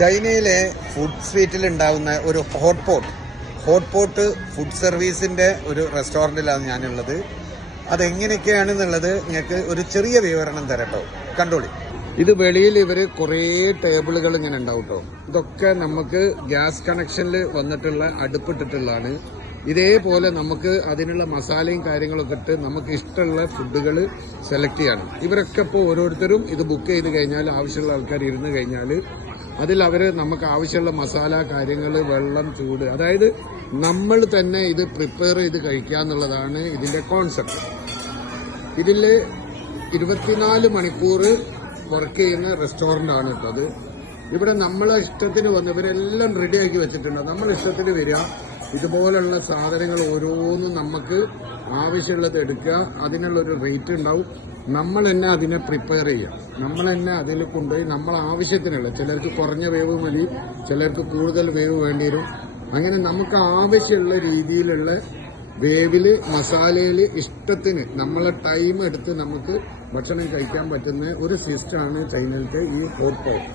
ചൈനയിലെ ഫുഡ് സ്ട്രീറ്റിൽ ഉണ്ടാകുന്ന ഒരു ഹോട്ട് പോട്ട് ഫുഡ് സർവീസിന്റെ ഒരു റെസ്റ്റോറൻറ്റിലാണ് ഞാനുള്ളത്. അതെങ്ങനെയൊക്കെയാണെന്നുള്ളത് നിങ്ങൾക്ക് ഒരു ചെറിയ വിവരണം തരട്ടോ, കണ്ടോളി. ഇത് വെളിയിൽ ഇവര് കുറേ ടേബിളുകൾ ഇങ്ങനെ ഉണ്ടാവും കേട്ടോ. ഇതൊക്കെ നമുക്ക് ഗ്യാസ് കണക്ഷനിൽ വന്നിട്ടുള്ള അടുപ്പിട്ടിട്ടുള്ളതാണ്. ഇതേപോലെ നമുക്ക് അതിനുള്ള മസാലയും കാര്യങ്ങളൊക്കെ ഇട്ട് നമുക്ക് ഇഷ്ടമുള്ള ഫുഡുകൾ സെലക്ട് ചെയ്യണം. ഇവരൊക്കെ ഇപ്പോൾ ഓരോരുത്തരും ഇത് ബുക്ക് ചെയ്ത് കഴിഞ്ഞാൽ ആവശ്യമുള്ള ആൾക്കാർ ഇരുന്ന് കഴിഞ്ഞാൽ അതിൽ അവർ നമുക്ക് ആവശ്യമുള്ള മസാല കാര്യങ്ങൾ, വെള്ളം, ചൂട്, അതായത് നമ്മൾ തന്നെ ഇത് പ്രിപ്പയർ ചെയ്ത് കഴിക്കുക എന്നുള്ളതാണ് ഇതിന്റെ കോൺസെപ്റ്റ്. ഇതിൽ 24 മണിക്കൂർ വർക്ക് ചെയ്യുന്ന റെസ്റ്റോറന്റ് ആണ് ഇട്ടത്. ഇവിടെ നമ്മളെ ഇഷ്ടത്തിന് വന്ന് ഇവരെല്ലാം റെഡിയാക്കി വെച്ചിട്ടുണ്ട്. നമ്മളെ ഇഷ്ടത്തിന് വരിക, ഇതുപോലുള്ള സാധനങ്ങൾ ഓരോന്നും നമുക്ക് ആവശ്യമുള്ളത് എടുക്കുക. അതിനുള്ളൊരു റേറ്റ് ഉണ്ടാവും. നമ്മൾ തന്നെ അതിനെ പ്രിപ്പയർ ചെയ്യുക. നമ്മൾ തന്നെ അതിൽ കൊണ്ടുപോയി നമ്മൾ ആവശ്യത്തിനുള്ള, ചിലർക്ക് കുറഞ്ഞ വേവ് മതി, ചിലർക്ക് കൂടുതൽ വേവ് വേണ്ടി വരും. അങ്ങനെ നമുക്ക് ആവശ്യമുള്ള രീതിയിലുള്ള വേവില്, മസാലയില് ഇഷ്ടത്തിന് നമ്മളെ ടൈം എടുത്ത് നമുക്ക് ഭക്ഷണം കഴിക്കാൻ പറ്റുന്ന ഒരു സിസ്റ്റമാണ് ചൈനയിലത്തെ ഈ ഹോട്ട് പോട്ട്.